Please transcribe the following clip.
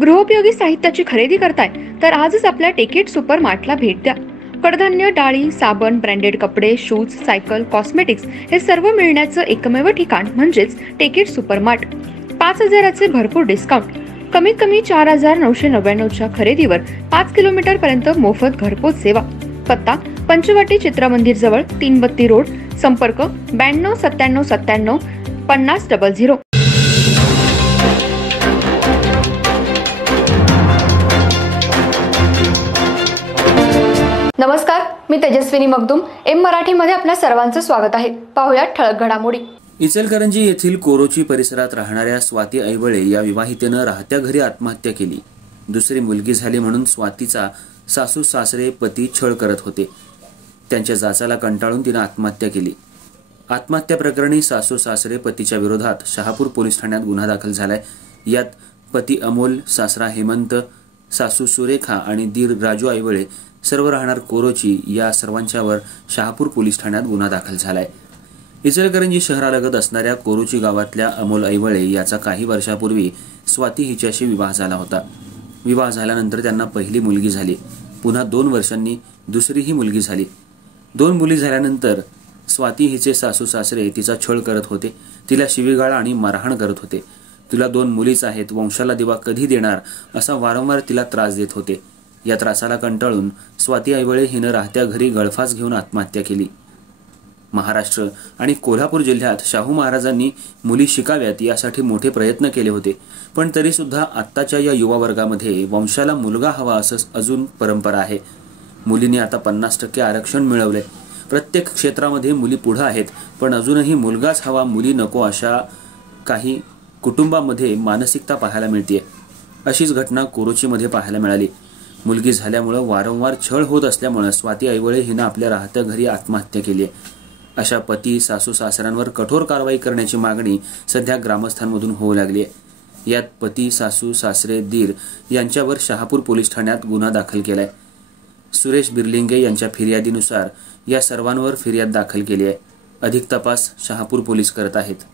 गृहोपयोगी साहित्याची खरेदी करताय तर आजच आपल्या टेकेट सुपर मार्टला भेट द्या। कडधान्य, डाळी, साबण, ब्रँडेड कपडे, शूज, सायकल, कॉस्मेटिक्स हे सर्व मिळण्याचं एकमेव ठिकाण म्हणजेच टेकेट सुपर मार्ट। 5,000चे भरपूर डिस्काउंट, कमीत कमी 4,999च्या खरेदीवर 5 किलोमीटर पर्यंत मोफत घरपोच सेवा। पत्ता पंचवटी चित्रमंदिर जवळ, 3 बत्ती रोड। संपर्क 92 97 97 50 00। नमस्कार, मी तेजस्विनी मगदूम। एम मराठीमध्ये आपल्या सर्वांचं स्वागत आहे। पाहूया ठळक घडामोडी। इचलकरंजी येथील कोरोची परिसरात राहणाऱ्या स्वाती ऐवळे या विवाहितेनं राहत्या घरी आत्महत्या केली। दुसरी मुलगी झाली म्हणून स्वातीचा सासू सासरे पती छळ करत होते। त्यांच्या जाचाला कंटाळून तिने आत्महत्या केली। आत्महत्या प्रकरणी सासू सासरे पतीच्या विरोधात शहापूर पोलीस ठाण्यात गुन्हा दाखल झालाय। यात पती अमोल, सासरा हेमंत, सासू सुरेखा आणि दीर राजू ऐवळे सर्व राहणार कोरोची या सर्वांच्यावर शहापूर पोलीस ठाण्यात गुन्हा दाखल झालाय। इचलकरंजी शहरालगत असणाऱ्या कोरोची गावातल्या अमोल ऐवळे याचा काही वर्षापूर्वी स्वाती हिच्याशी विवाह झाला होता। विवाह झाल्यानंतर त्यांना पहिली मुलगी झाली। पुन्हा 2 वर्षांनी दुसरीही मुलगी झाली। 2 मुली झाल्यानंतर स्वाती हिचे सासू सासरे तिचा छळ करत होते। तिला शिवीगाळ आणि मारहाण करत होते। तुला 2 मुलीच आहेत, वंशाला दिवा कधी देणार असा वारंवार तिला त्रास देत होते। या त्रासाला कंटाळून स्वाती ऐवळे हिनं राहत्या घरी गळफास घेऊन आत्महत्या केली। महाराष्ट्र आणि कोल्हापूर जिल्ह्यात शाहू महाराजांनी मुली शिकाव्यात यासाठी मोठे प्रयत्न केले होते, पण तरी सुद्धा आत्ताच्या या युवा वर्गामध्ये वंशाला मुलगा हवा असं अजून परंपरा आहे। मुलींनी आता 50% आरक्षण मिळवले। प्रत्येक क्षेत्रामध्ये मुली पुढे आहेत, पण अजूनही मुलगाच हवा, मुली नको अशा काही कुटुंबामध्ये मानसिकता पाहायला मिळते। अशीच घटना कोरोचीमध्ये पाहायला मिळाली। मुलगी झाल्यामुळे वारंवार छळ होत असल्यामुळे स्वाती ऐवळे हिनं आपल्या राहत्या घरी आत्महत्या केली। अशा पती सासू सासऱ्यांवर कठोर कारवाई करण्याची मागणी सध्या ग्रामस्थांमधून होऊ लागली आहे। यात पती, सासू सासरे, दीर यांच्यावर शहापूर पोलीस ठाण्यात गुन्हा दाखल केलाय। सुरेश बिरलिंगे यांच्या फिर्यादीनुसार या सर्वांवर फिर्याद दाखल केली आहे। अधिक तपास शहापूर पोलीस करत आहेत।